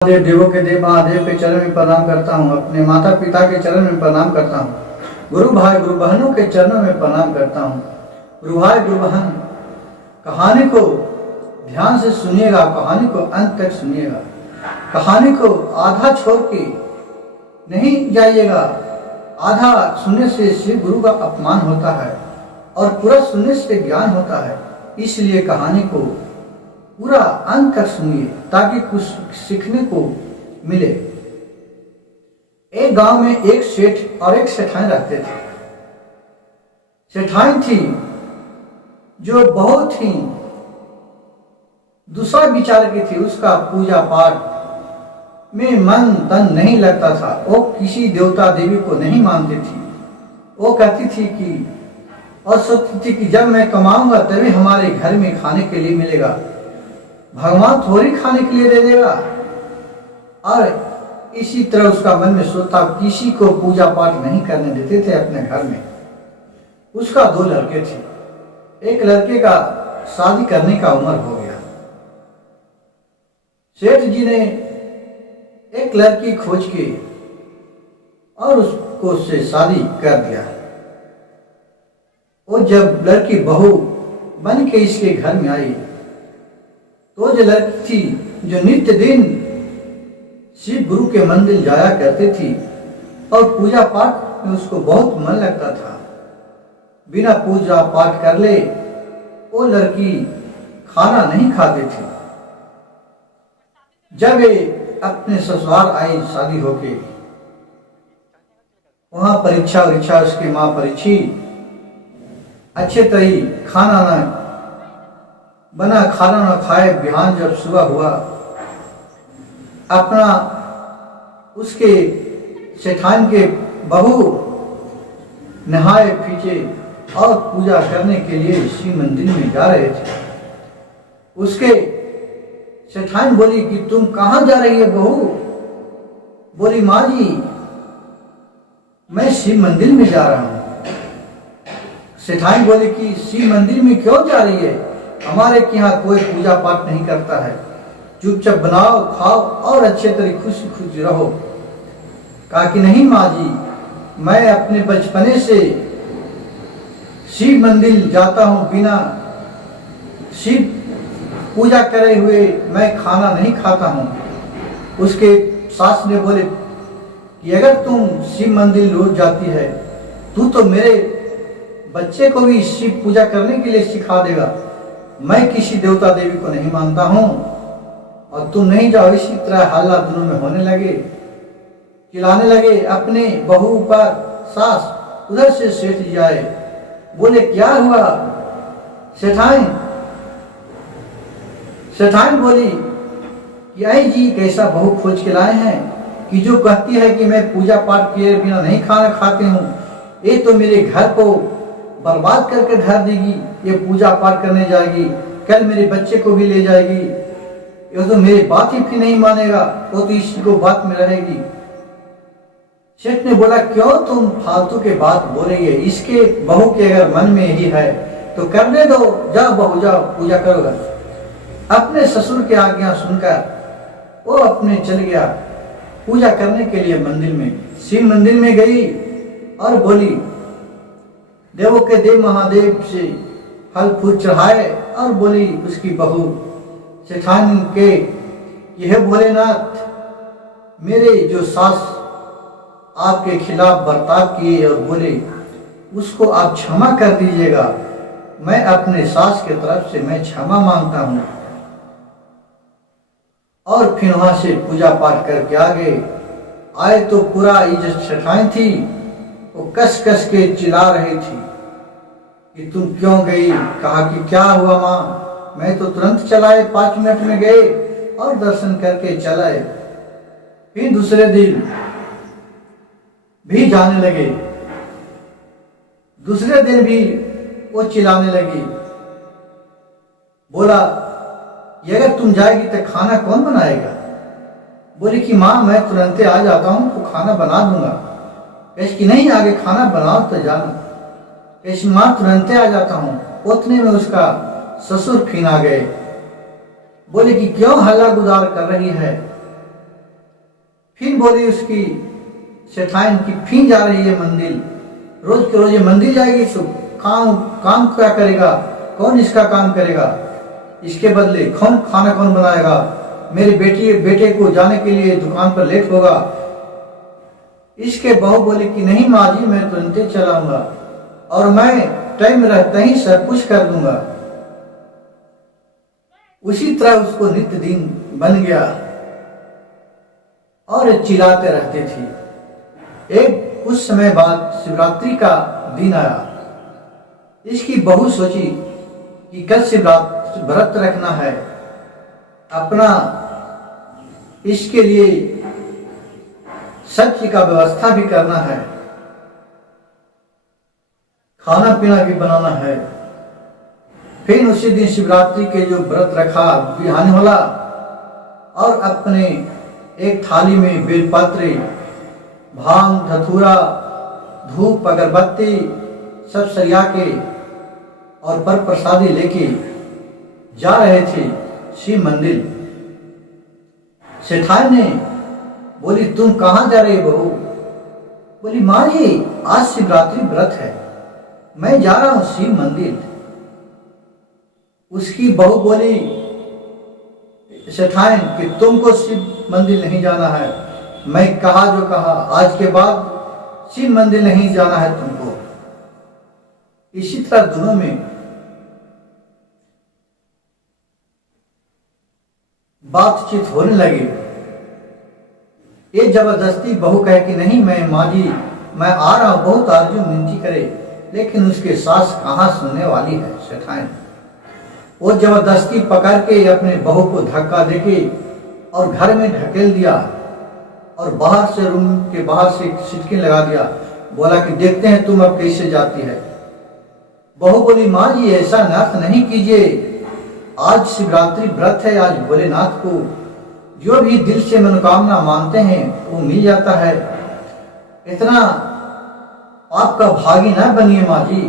देव देवों के देव महादेव के चरण में प्रणाम करता हूँ। अपने माता पिता के चरण में प्रणाम करता हूँ। गुरु भाई गुरु बहनों के चरणों में प्रणाम करता हूँ। गुरु भाई गुरु बहन, कहानी को ध्यान से सुनिएगा, कहानी को अंत तक सुनिएगा। कहानी को आधा छोड़ के नहीं जाइएगा। आधा सुनने से श्री गुरु का अपमान होता है और पूरा सुनने से ज्ञान होता है। इसलिए कहानी को पूरा अंत तक सुनिए ताकि कुछ सीखने को मिले। एक गांव में एक सेठ और एक सेठानी रहते थे। सेठानी थी जो बहुत ही दूसरा विचार की थी। उसका पूजा पाठ में मन तन नहीं लगता था। वो किसी देवता देवी को नहीं मानती थी। वो कहती थी कि और सोचती थी कि जब मैं कमाऊंगा तभी हमारे घर में खाने के लिए मिलेगा, भगवान थोड़ी खाने के लिए दे देगा। और इसी तरह उसका मन में सोचता, किसी को पूजा पाठ नहीं करने देते थे अपने घर में। उसका दो लड़के थे। एक लड़के का शादी करने का उम्र हो गया। सेठ जी ने एक लड़की खोज के और उसको उससे शादी कर दिया। वो जब लड़की बहू बन के इसके घर में आई तो जो लड़की थी जो नित्य दिन शिव गुरु के मंदिर जाया करती थी और पूजा पाठ में उसको बहुत मन लगता था। बिना पूजा पाठ कर ले वो लड़की खाना नहीं खाती थी। जब ये अपने ससुराल आई शादी होके, वहां परीक्षा उसकी माँ परीक्षी अच्छे तरह खाना ना बना, खाना ना खाए। बिहान जब सुबह हुआ, अपना उसके सेठान के बहू नहाए पीछे और पूजा करने के लिए शिव मंदिर में जा रहे थे। उसके सेठान बोली कि तुम कहाँ जा रही है बहू? बोली, माँ जी मैं शिव मंदिर में जा रहा हूँ। सेठान बोली कि शिव मंदिर में क्यों जा रही है? हमारे यहाँ कोई पूजा पाठ नहीं करता है। चुपचाप बनाओ, खाओ और अच्छे तरह खुशी खुशी रहो। कहा कि नहीं माँ जी, मैं अपने बचपने से शिव मंदिर जाता हूँ। बिना शिव पूजा करे हुए मैं खाना नहीं खाता हूँ। उसके सास ने बोले कि अगर तुम शिव मंदिर रोज जाती है तू तो मेरे बच्चे को भी शिव पूजा करने के लिए सिखा देगा। मैं किसी देवता देवी को नहीं मानता हूँ और तुम नहीं जाओ। इसी तरह हल्ला दोनों में होने लगे, चिल्लाने लगे अपने बहू पर। सास उधर से सेठ जी आए, बोले क्या हुआ? सेठानी बोली कि आई जी कैसा बहू खोज के लाए हैं कि जो कहती है कि मैं पूजा पाठ किए बिना नहीं खाना खाती हूँ। ये तो मेरे घर को बर्बाद करके धर देगी। ये पूजा पाठ करने जाएगी, कल मेरे बच्चे को भी ले जाएगी। ये तो मेरी बात ही नहीं मानेगा, वो तो इसी को बात में रहेगी। सेठ ने बोला, क्यों तुम फालतू के बात बोल रही है? इसके बहू के अगर मन में यही है तो करने दो। जाओ बहू जाओ, पूजा करोगा। अपने ससुर की आज्ञा सुनकर वो अपने चल गया पूजा करने के लिए मंदिर में। शिव मंदिर में गई और बोली, देवों के देव महादेव से फल फूल चढ़ाए और बोली उसकी बहू सेठानी के, यह भोलेनाथ, मेरे जो सास आपके खिलाफ बर्ताव किए और बोले उसको आप क्षमा कर दीजिएगा। मैं अपने सास के तरफ से मैं क्षमा मांगता हूँ। और फिर वहां से पूजा पाठ करके आए तो पूरा ये जो सेठानी थी वो कस कस के चिल्ला रही थी कि तुम क्यों गई? कहा कि क्या हुआ माँ? मैं तो तुरंत चलाए, 5 मिनट में गए और दर्शन करके चलाए। फिर दूसरे दिन भी जाने लगे। दूसरे दिन भी वो चिल्लाने लगी। बोला, ये अगर तुम जाएगी तो खाना कौन बनाएगा? बोली कि माँ मैं तुरंत आ जाता हूँ तो खाना बना दूंगा। कैसे कि नहीं, आगे खाना बनाओ तो जाना। कैसे माँ तुरंत आ जाता हूँ। उतने में उसका ससुर फिर आ गए। बोले कि क्यों हल्ला गुदार कर रही है? फिर बोली उसकी सेठाइन की फिर जा रही है मंदिर, रोज के रोज ये मंदिर जाएगी तो काम काम क्या करेगा, कौन इसका काम करेगा, इसके बदले खाना कौन बनाएगा, मेरे बेटे को जाने के लिए दुकान पर लेट होगा। इसके बहू बोली कि नहीं माँ जी, मैं तुरंत चलाऊंगा और मैं टाइम रहते ही सब कुछ कर दूंगा। उसी तरह उसको नित्य दिन बन गया और चिल्लाते रहते थे। एक कुछ समय बाद शिवरात्रि का दिन आया। इसकी बहू सोची कि कल शिवरात्रि व्रत रखना है, अपना इसके लिए सब्जी का व्यवस्था भी करना है, खाना पीना भी बनाना है। फिर उसी दिन शिवरात्रि के जो व्रत रखा बिहान वाला, और अपने एक थाली में बेलपत्र, भांग, धतूरा, धूप, अगरबत्ती सब सरिया के और पर प्रसादी लेके जा रहे थे शिव मंदिर। सेठाई ने बोली तुम कहाँ जा रहे बहू? बोली माँ जी आज शिवरात्रि व्रत है, मैं जा रहा हूँ शिव मंदिर। उसकी बहू बोली सेठाइन कि तुमको शिव मंदिर नहीं जाना है, मैं कहा जो कहा, आज के बाद शिव मंदिर नहीं जाना है तुमको। इसी तरह दोनों में बातचीत होने लगी। ये जबरदस्ती बहू कहे कि नहीं मैं माँ जी मैं आ रहा हूं, बहुत आरजू मिनती करे, लेकिन उसके सास कहाँ सुनने वाली है सेठाइन। वो जबरदस्ती पकड़ के अपने बहू को धक्का देके और घर में ढकेल दिया और बाहर से रूम के बाहर से सिटके लगा दिया। बोला कि देखते हैं तुम अब कैसे जाती है। बहू बोली माँ जी ऐसा नर्थ नहीं कीजिए, आज शिवरात्रि व्रत है, आज भोलेनाथ को जो भी दिल से मनोकामना मानते हैं वो मिल जाता है। इतना आपका भागी ना बनिए माँ जी।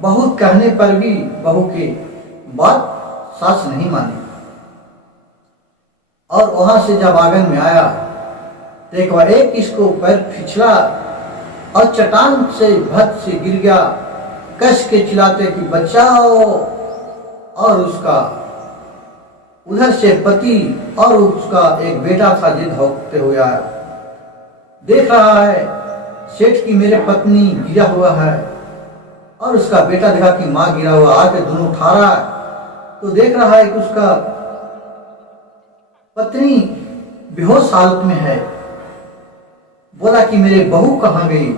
बहुत कहने पर भी बहू के बात सास नहीं मानी। और वहां से जब आंगन में आया तो एक बार एक इसको पैर फिसला और चट्टान से भत से गिर गया, कस के चिल्लाते कि बचाओ। और उसका उधर से पति और उसका एक बेटा था जो धोखते हुए आया, देख रहा है सेठ की मेरे पत्नी गिरा हुआ है, और उसका बेटा देखा कि माँ गिरा हुआ, आके दोनों उठा रहा है तो देख रहा है कि उसका पत्नी बेहोश हालत में है। बोला कि मेरे बहू कहाँ गई?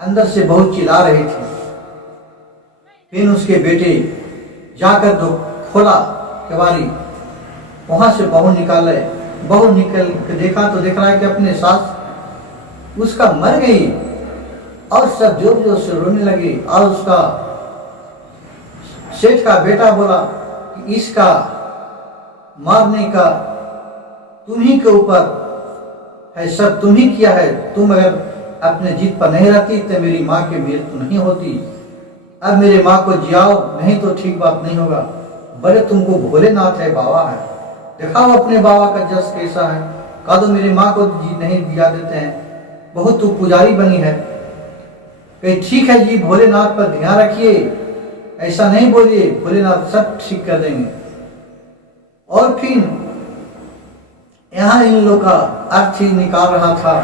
अंदर से बहू चिल्ला रही थी। फिर उसके बेटे जाकर दो खोला केवारी, वहां से बहू निकाले। बहू निकल के देखा तो देख रहा है कि अपने सास उसका मर गई, और सब जोर जोर से रोने लगे। और उसका सेठ का बेटा बोला कि इसका मारने का तुम्ही के ऊपर है, सब तुम ही किया है। तुम अगर अपने जिद पर नहीं रहती तो मेरी माँ की मृत्यु नहीं होती। अब मेरे माँ को जियाओ, नहीं तो ठीक बात नहीं होगा। बड़े तुमको भोलेनाथ है, बाबा है, दिखाओ अपने बाबा का जस कैसा है। कहा दो मेरी माँ को जी नहीं जिया देते हैं, बहुत तू पुजारी बनी है। कहीं ठीक है जी, भोलेनाथ पर ध्यान रखिए, ऐसा नहीं बोलिए, भोलेनाथ सब ठीक कर देंगे। और फिर यहाँ इन लोग का अर्थ ही निकाल रहा था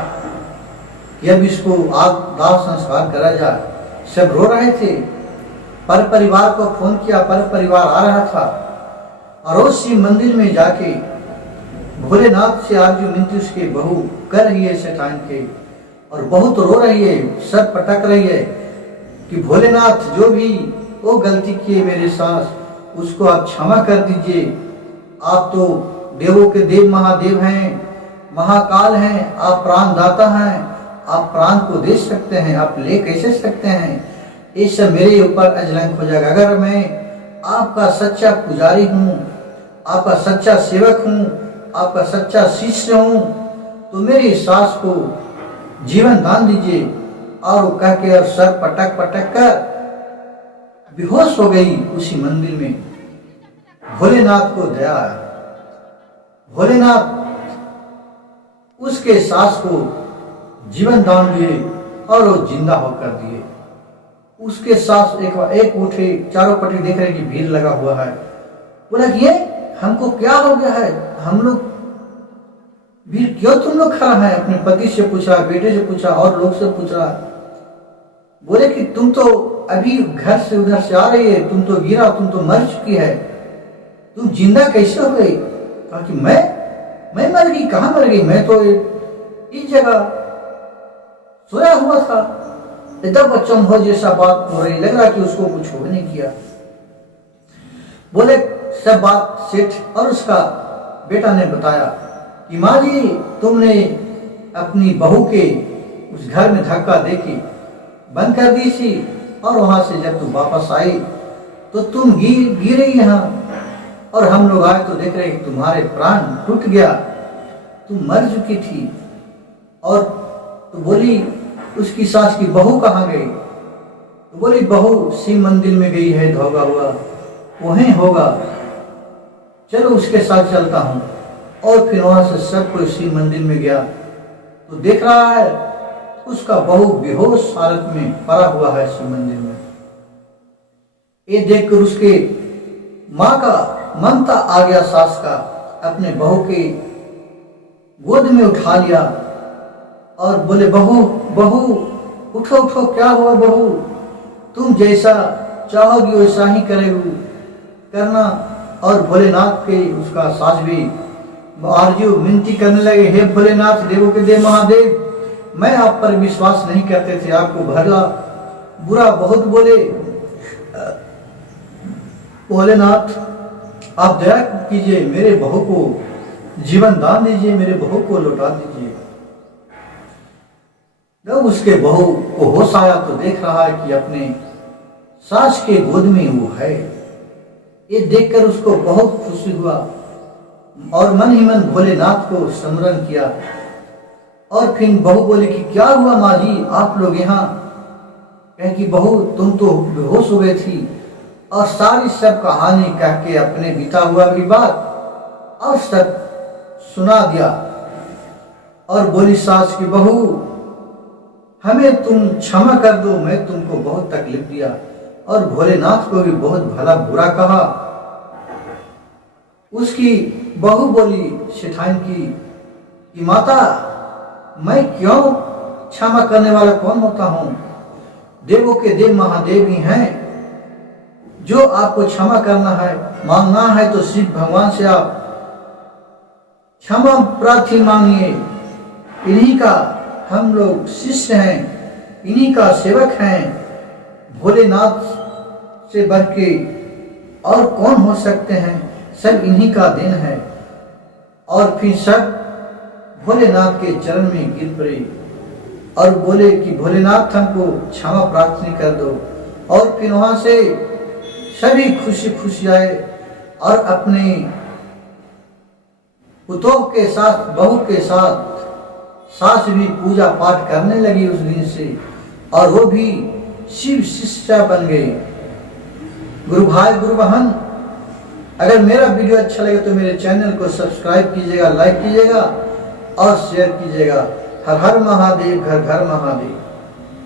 कि अब इसको आग दाह संस्कार करा जाए। सब रो रहे थे। पर परिवार को फोन किया, पर परिवार आ रहा था। और उस शिव मंदिर में जाके भोलेनाथ से आरजू विनती उसके बहू कर रही है सेठान के, और बहुत रो रही है, सब पटक रही है कि भोलेनाथ जो भी वो गलती किए मेरे सास, उसको आप क्षमा कर दीजिए। आप तो देवों के देव महादेव हैं, महाकाल हैं, आप प्राणदाता हैं, आप प्राण को दे सकते हैं, आप ले कैसे सकते हैं? ये सब मेरे ऊपर अजलंक हो जाएगा। अगर मैं आपका सच्चा पुजारी हूँ, आपका सच्चा सेवक हूँ, आपका सच्चा शिष्य हूँ, तो मेरी सास को जीवन दान दीजिए। और वो कह के और सर पटक पटक कर बेहोश हो गई उसी मंदिर में। भोलेनाथ को दया आया। भोलेनाथ उस उसके सास को जीवन दान दिए और वो जिंदा होकर दिए। उसके सास एक उठे, चारों पट्टी देख रहे कि भीड़ लगा हुआ है। बोला कि ये हमको क्या हो गया है, हम लोग भीड़ क्यों तुम लोग खड़ा है? अपने पति से पूछा, बेटे से पूछा और लोग से पूछ रहा। बोले कि तुम तो अभी घर से उधर से आ रही है, तुम तो गिरा, तुम तो मर चुकी है, तुम जिंदा कैसे हो गई? कहा कि मैं मर गई? कहाँ मर गई? मैं तो इस जगह सोया हुआ था। एकदम अचंभव जैसा बात हो रही, लग रहा कि उसको कुछ हो नहीं किया। बोले सब बात सेठ और उसका बेटा ने बताया कि माँ जी, तुमने अपनी बहू के उस घर में धक्का देके बंद कर दी थी और वहां से जब तुम वापस आई तो तुम गिरे यहाँ और हम लोग आए तो देख रहे कि तुम्हारे प्राण टूट गया, तुम मर चुकी थी। और तो बोली उसकी सास की बहू कहाँ गई? तो बोली बहू शिव मंदिर में गई है, धोगा हुआ वहीं होगा, चलो उसके साथ चलता हूँ। और फिर वहां से सब कोई शिव मंदिर में गया तो देख रहा है उसका बहू बेहोश हालत में पड़ा हुआ है शिव मंदिर में। ये देखकर उसके माँ का ममता आ गया, सास का, अपने बहू के गोद में उठा लिया और बोले बहू बहू उठो उठो, क्या हुआ बहू? तुम जैसा चाहोगी वैसा ही करेगी करना। और भोलेनाथ के उसका सास भी आरजू मिनती करने लगे, हे भोलेनाथ, देवों के देव महादेव, मैं आप पर विश्वास नहीं करते थे, आपको भला बुरा बहुत बोले, भोलेनाथ आप दया कीजिए, मेरे बहू को जीवन दान दीजिए, मेरे बहू को लौटा दीजिए। जब उसके बहू को होश आया तो देख रहा है कि अपने सास के गोद में वो है। ये देखकर उसको बहुत खुशी हुआ और मन ही मन भोलेनाथ को स्मरण किया। और फिर बहू बोली कि क्या हुआ माँ जी, आप लोग यहाँ? कहे कि बहू तुम तो बेहोश हो गई थी। और सारी सब कहानी कह के अपने बीता हुआ भी बात और सब सुना दिया। और बोली सास की बहू, हमें तुम क्षमा कर दो, मैं तुमको बहुत तकलीफ दिया और भोलेनाथ को भी बहुत भला बुरा कहा। उसकी बहू बोली शिठाइन की कि माता, मैं क्यों क्षमा करने वाला कौन होता हूँ? देवों के देव महादेव ही हैं। जो आपको क्षमा करना है, मांगना है तो शिव भगवान से आप क्षमा प्रार्थी मांगिए। इन्हीं का हम लोग शिष्य हैं, इन्हीं का सेवक हैं। भोलेनाथ से बढ़ के और कौन हो सकते हैं? सब इन्हीं का दिन है। और फिर सब भोलेनाथ के चरण में गिर पड़े और बोले कि भोलेनाथ हमको क्षमा प्रार्थना कर दो। और फिर वहां से सभी खुशी खुशी आए और अपने पुतों के साथ, बहू के साथ सास भी पूजा पाठ करने लगी उस दिन से, और वो भी शिव शिष्या बन गए। गुरु भाई गुरु बहन, अगर मेरा वीडियो अच्छा लगे तो मेरे चैनल को सब्सक्राइब कीजिएगा, लाइक कीजिएगा और शेयर कीजिएगा। हर हर महादेव, घर घर महादेव।